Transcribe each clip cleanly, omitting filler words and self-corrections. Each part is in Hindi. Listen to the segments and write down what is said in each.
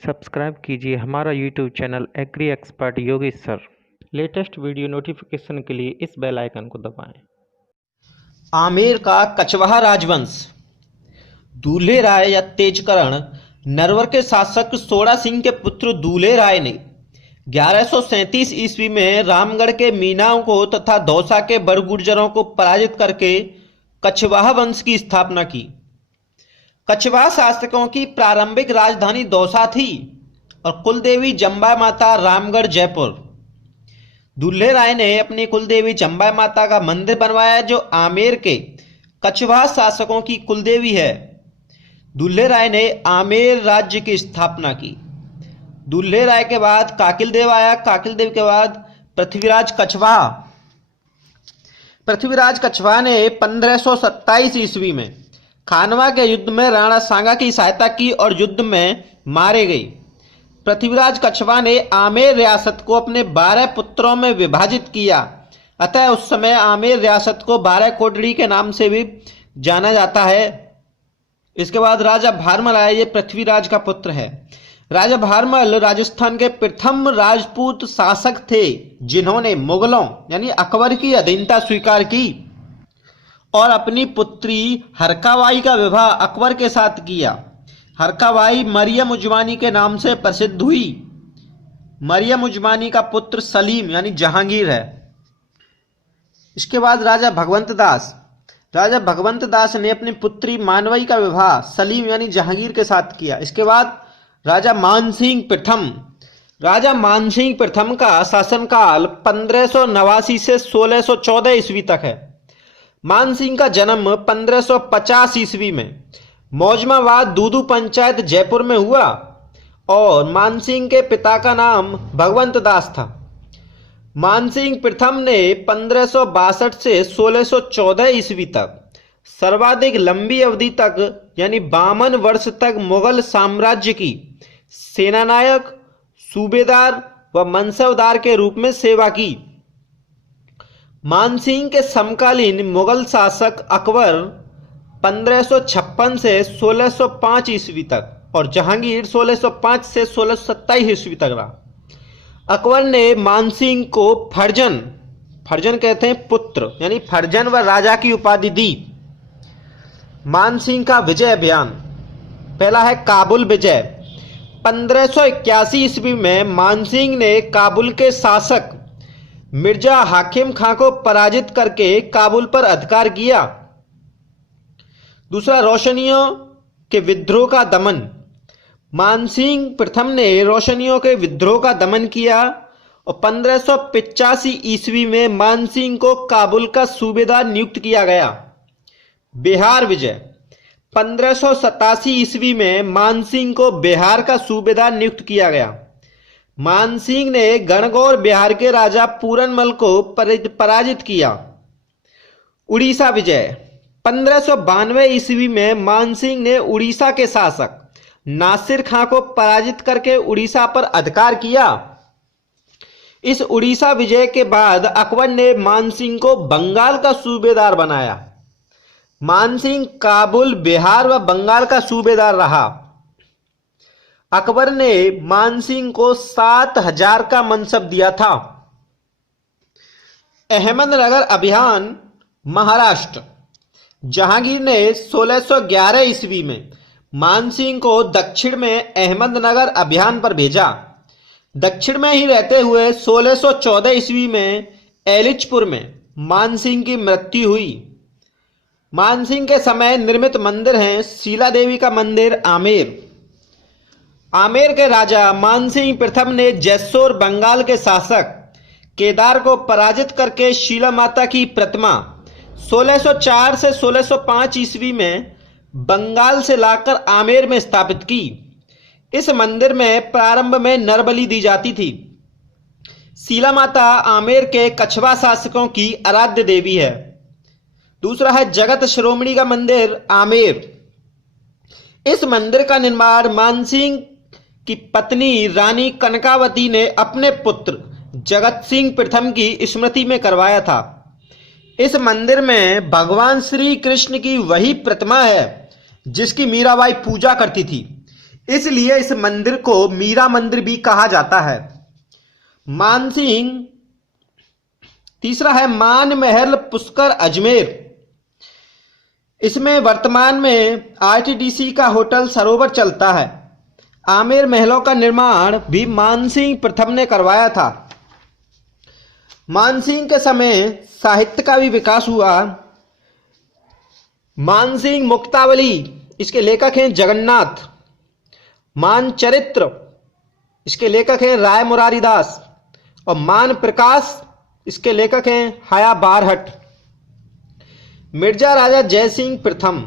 सब्सक्राइब कीजिए हमारा YouTube channel agri expert Yogesh sir. Latest video notification के लिए इस बेल आइकन को दबाएं। आमेर का कछवाहा राजवंश। दूल्हे राय या तेजकरण नरवर के शासक सोड़ा सिंह के पुत्र दूल्हे राय ने 1137 ईस्वी में रामगढ़ के मीनाओं को तथा दौसा के बड़ गुर्जरों को पराजित करके कछवाहा वंश की स्थापना की। कछवाहा शासकों की प्रारंभिक राजधानी दौसा थी और कुलदेवी जम्बा माता रामगढ़ जयपुर। दूल्हे राय ने अपनी कुलदेवी जम्बा माता का मंदिर बनवाया जो आमेर के कछवाहा शासकों की कुलदेवी है। दूल्हे राय ने आमेर राज्य की स्थापना की। दूल्हे राय के बाद काकिल देव आया। काकिल देव के बाद पृथ्वीराज कछवाहा। पृथ्वीराज कछवाहा ने 1527 ईस्वी में खानवा के युद्ध में राणा सांगा की सहायता की और युद्ध में मारे गए। पृथ्वीराज कछवाहा ने आमेर रियासत को अपने 12 पुत्रों में विभाजित किया, अतः उस समय आमेर रियासत को 12 कोटड़ी के नाम से भी जाना जाता है। इसके बाद राजा भारमल आया। ये पृथ्वीराज का पुत्र है। राजा भारमल राजस्थान के प्रथम राजपूत शासक थे जिन्होंने मुगलों यानी अकबर की अधीनता स्वीकार की और अपनी पुत्री हरकाबाई का विवाह अकबर के साथ किया। हरकाबाई मरियम उजमानी के नाम से प्रसिद्ध हुई। मरियम उजमानी का पुत्र सलीम यानी जहांगीर है। इसके बाद राजा भगवंत दास। राजा भगवंत दास ने अपनी पुत्री मानवई का विवाह सलीम यानी जहांगीर के साथ किया। इसके बाद राजा मानसिंह प्रथम। राजा मानसिंह प्रथम का शासनकाल 1589 से 1614 ईस्वी तक है। मानसिंह का जन्म 1550 ईस्वी में मौजमाबाद दूदू पंचायत जयपुर में हुआ और मानसिंह के पिता का नाम भगवंत दास था। मानसिंह प्रथम ने 1562 से 1614 ईस्वी तक सर्वाधिक लंबी अवधि तक यानी 52 वर्ष तक मुगल साम्राज्य की सेनानायक, सूबेदार व मनसबदार के रूप में सेवा की। मानसिंह के समकालीन मुगल शासक अकबर 1556 से 1605 ईस्वी तक और जहांगीर 1605 से 1627 ईस्वी तक रहा। अकबर ने मानसिंह को फर्जन कहते हैं पुत्र यानी फर्जन व राजा की उपाधि दी। मानसिंह का विजय अभियान। पहला है काबुल विजय। 1581 ईस्वी में मानसिंह ने काबुल के शासक मिर्जा हाकिम खां को पराजित करके काबुल पर अधिकार किया। दूसरा रोशनियों के विद्रोह का दमन। मानसिंह प्रथम ने रोशनियों के विद्रोह का दमन किया और 1585 ईस्वी में मानसिंह को काबुल का सूबेदार नियुक्त किया गया। बिहार विजय। 1587 ईस्वी में मानसिंह को बिहार का सूबेदार नियुक्त किया गया। मानसिंह ने गणगौर बिहार के राजा पूरनमल को पराजित किया। उड़ीसा विजय। 1592 ईस्वी में मानसिंह ने उड़ीसा के शासक नासिर खां को पराजित करके उड़ीसा पर अधिकार किया। इस उड़ीसा विजय के बाद अकबर ने मानसिंह को बंगाल का सूबेदार बनाया। मानसिंह काबुल, बिहार व बंगाल का सूबेदार रहा। अकबर ने मानसिंह को 7000 का मनसब दिया था। अहमदनगर अभियान महाराष्ट्र। जहांगीर ने 1611 ईस्वी में मानसिंह को दक्षिण में अहमदनगर अभियान पर भेजा। दक्षिण में ही रहते हुए 1614 ईस्वी में एलिचपुर में मानसिंह की मृत्यु हुई। मानसिंह के समय निर्मित मंदिर हैं शीला देवी का मंदिर आमेर। आमेर के राजा मानसिंह प्रथम ने जैसोर बंगाल के शासक केदार को पराजित करके शीला माता की प्रतिमा 1604 से 1605 ईस्वी में बंगाल से लाकर आमेर में स्थापित की। इस मंदिर में प्रारंभ में नरबलि दी जाती थी। शीला माता आमेर के कछवाहा शासकों की आराध्य देवी है। दूसरा है जगत शिरोमणि का मंदिर आमेर। इस मंदिर का निर्माण मानसिंह की पत्नी रानी कनकावती ने अपने पुत्र जगत सिंह प्रथम की स्मृति में करवाया था। इस मंदिर में भगवान श्री कृष्ण की वही प्रतिमा है जिसकी मीराबाई पूजा करती थी। इसलिए इस मंदिर को मीरा मंदिर भी कहा जाता है। मानसिंह। तीसरा है मान महल पुष्कर अजमेर। इसमें वर्तमान में आरटीडीसी का होटल सरोवर चलता है। आमेर महलों का निर्माण भी मानसिंह प्रथम ने करवाया था। मानसिंह के समय साहित्य का भी विकास हुआ। मानसिंह मुक्तावली, इसके लेखक हैं जगन्नाथ। मानचरित्र, इसके लेखक हैं राय मुरारी दास। और मान प्रकाश, इसके लेखक हैं हया बारहट। मिर्जा राजा जयसिंह प्रथम,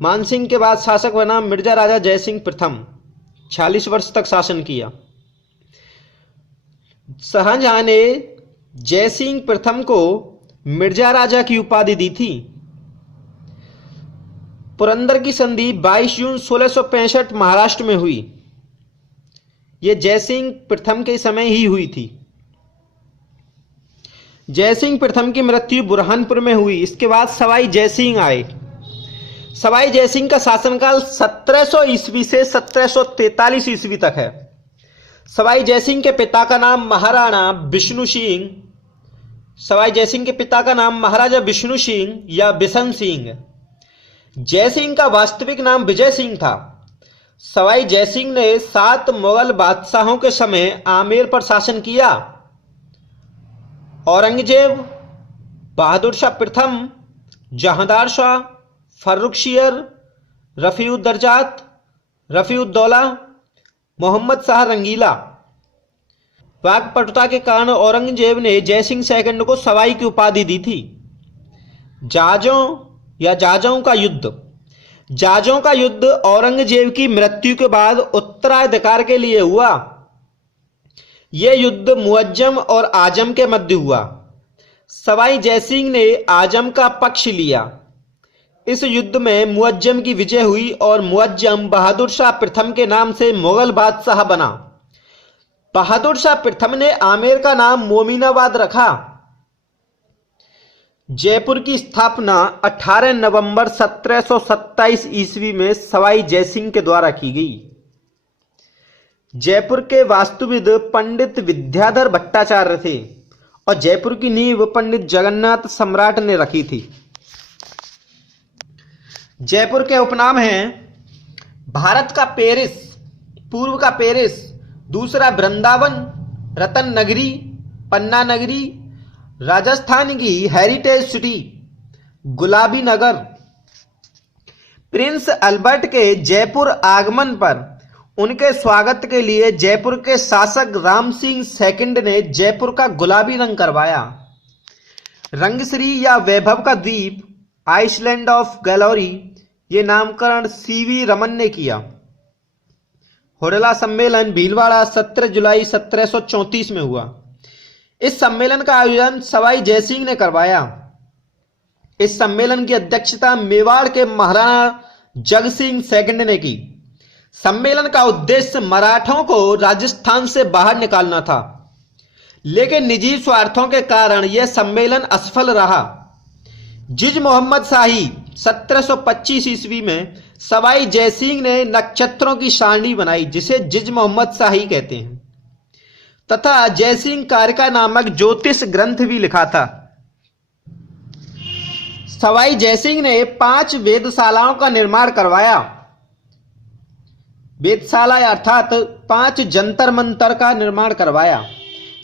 मानसिंह के बाद शासक बना मिर्जा राजा जयसिंह प्रथम, 46 वर्ष तक शासन किया। शाहजहां ने जयसिंह प्रथम को मिर्जा राजा की उपाधि दी थी। पुरंदर की संधि 22 जून 1665 महाराष्ट्र में हुई। यह जयसिंह प्रथम के समय ही हुई थी। जयसिंह प्रथम की मृत्यु बुरहानपुर में हुई। इसके बाद सवाई जयसिंह आए। सवाई जयसिंह का शासनकाल 1700 ईस्वी से 1743 ईस्वी तक है। सवाई जयसिंह के पिता का नाम महाराणा विष्णु सिंह, सवाई जयसिंह के पिता का नाम महाराजा विष्णु सिंह या बिशन सिंह। जयसिंह का वास्तविक नाम विजय सिंह था। सवाई जयसिंह ने 7 मुगल बादशाहों के समय आमेर पर शासन किया। औरंगजेब, बहादुर शाह प्रथम, जहांदार शाह, फर्रुखशियर, रफीउद्दर्जात, रफीउद्दौला, मोहम्मद शाह रंगीला। वाकपटुता के कारण औरंगजेब ने जयसिंह सेकंड को सवाई की उपाधि दी थी। जाजों या जाजों का युद्ध। जाजों का युद्ध औरंगजेब की मृत्यु के बाद उत्तराधिकार के लिए हुआ। यह युद्ध मुअज्जम और आजम के मध्य हुआ। सवाई जयसिंह ने आजम का पक्ष लिया। इस युद्ध में मुअज्जम की विजय हुई और मुअज्जम बहादुर शाह प्रथम के नाम से मुगल बादशाह बना। बहादुर शाह प्रथम ने आमेर का नाम मोमिनाबाद रखा। जयपुर की स्थापना 18 नवंबर 1727 ईस्वी में सवाई जयसिंह के द्वारा की गई। जयपुर के वास्तुविद पंडित विद्याधर भट्टाचार्य थे और जयपुर की नींव पंडित जगन्नाथ सम्राट ने रखी थी। जयपुर के उपनाम हैं भारत का पेरिस, पूर्व का पेरिस, दूसरा वृंदावन, रतन नगरी, पन्ना नगरी, राजस्थान की हेरिटेज सिटी, गुलाबी नगर। प्रिंस अल्बर्ट के जयपुर आगमन पर उनके स्वागत के लिए जयपुर के शासक राम सिंह सेकंड ने जयपुर का गुलाबी रंग करवाया। रंगश्री या वैभव का द्वीप, आइसलैंड ऑफ गैलोरी, ये नामकरण सीवी रमन ने किया। हुरला सम्मेलन भीलवाड़ा 17 जुलाई 1734 में हुआ। इस सम्मेलन का आयोजन सवाई जयसिंह ने करवाया। इस सम्मेलन की अध्यक्षता मेवाड़ के महाराणा जगसिंह सेकंड ने की। सम्मेलन का उद्देश्य मराठों को राजस्थान से बाहर निकालना था, लेकिन निजी स्वार्थों के कारण यह सम्मेलन असफल रहा। जिज मोहम्मद शाही 1725 ईस्वी में सवाई जयसिंह ने नक्षत्रों की सारणी बनाई, जिसे जिज मोहम्मद शाही कहते हैं, तथा जयसिंह कारिका नामक ज्योतिष ग्रंथ भी लिखा था। सवाई जयसिंह ने 5 वेधशालाओं का निर्माण करवाया। वेधशाला अर्थात 5 जंतर मंतर का निर्माण करवाया।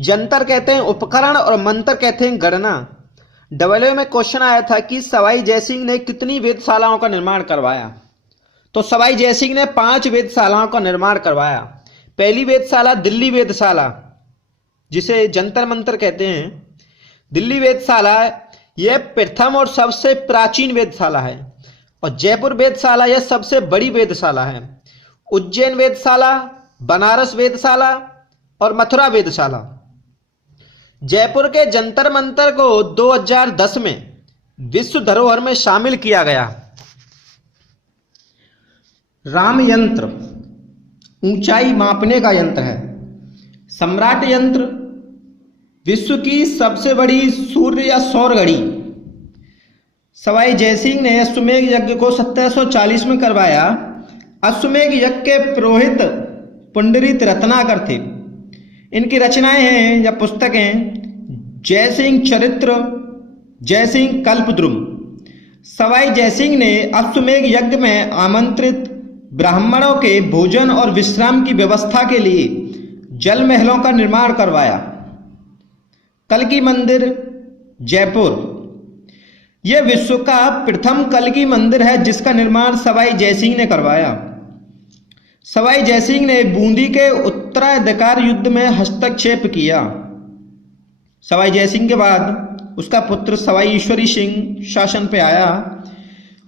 जंतर कहते हैं उपकरण और मंत्र कहते हैं गणना। डबलयू में क्वेश्चन आया था कि सवाई जयसिंह ने कितनी वेधशालाओं का निर्माण करवाया, तो सवाई जयसिंह ने 5 वेधशालाओं का निर्माण करवाया। पहली वेधशाला दिल्ली वेधशाला, जिसे जंतर मंतर कहते हैं। दिल्ली वेधशाला यह प्रथम और सबसे प्राचीन वेधशाला है, और जयपुर वेधशाला यह सबसे बड़ी वेधशाला है। उज्जैन वेधशाला, बनारस वेधशाला और मथुरा वेधशाला। जयपुर के जंतर मंतर को 2010 में विश्व धरोहर में शामिल किया गया। राम यंत्र ऊंचाई मापने का यंत्र है। सम्राट यंत्र विश्व की सबसे बड़ी सूर्य या सौर घड़ी। सवाई जयसिंह ने अश्वमेध यज्ञ को 1740 में करवाया। अश्वमेध यज्ञ के पुरोहित पंडित रत्नाकर थे। इनकी रचनाएं हैं या पुस्तकें जयसिंह चरित्र, जयसिंह कल्पद्रुम। सवाई जयसिंह ने अश्वमेध यज्ञ में आमंत्रित ब्राह्मणों के भोजन और विश्राम की व्यवस्था के लिए जल महलों का निर्माण करवाया। कल्की मंदिर जयपुर, यह विश्व का प्रथम कल्की मंदिर है जिसका निर्माण सवाई जयसिंह ने करवाया। सवाई जयसिंह ने बूंदी के उत्तराधिकार युद्ध में हस्तक्षेप किया। सवाई जयसिंह के बाद उसका पुत्र सवाई ईश्वरी सिंह शासन पे आया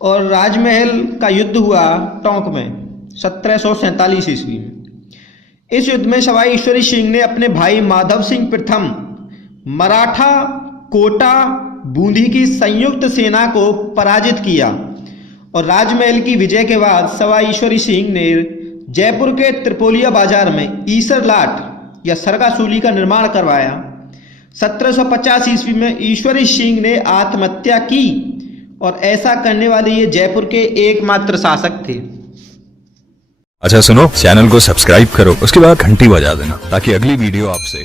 और राजमहल का युद्ध हुआ टोंक में 1747 ईस्वी में। इस युद्ध में सवाई ईश्वरी सिंह ने अपने भाई माधव सिंह प्रथम मराठा कोटा बूंदी की संयुक्त सेना को पराजित किया और राजमहल की विजय के बाद सवाई ईश्वरी सिंह ने जयपुर के त्रिपोलिया बाजार में ईसर लाट या सरगासूली का निर्माण करवाया। 1750 ईस्वी में ईश्वरी सिंह ने आत्महत्या की और ऐसा करने वाले ये जयपुर के एकमात्र शासक थे। अच्छा सुनो, चैनल को सब्सक्राइब करो, उसके बाद घंटी बजा देना ताकि अगली वीडियो आपसे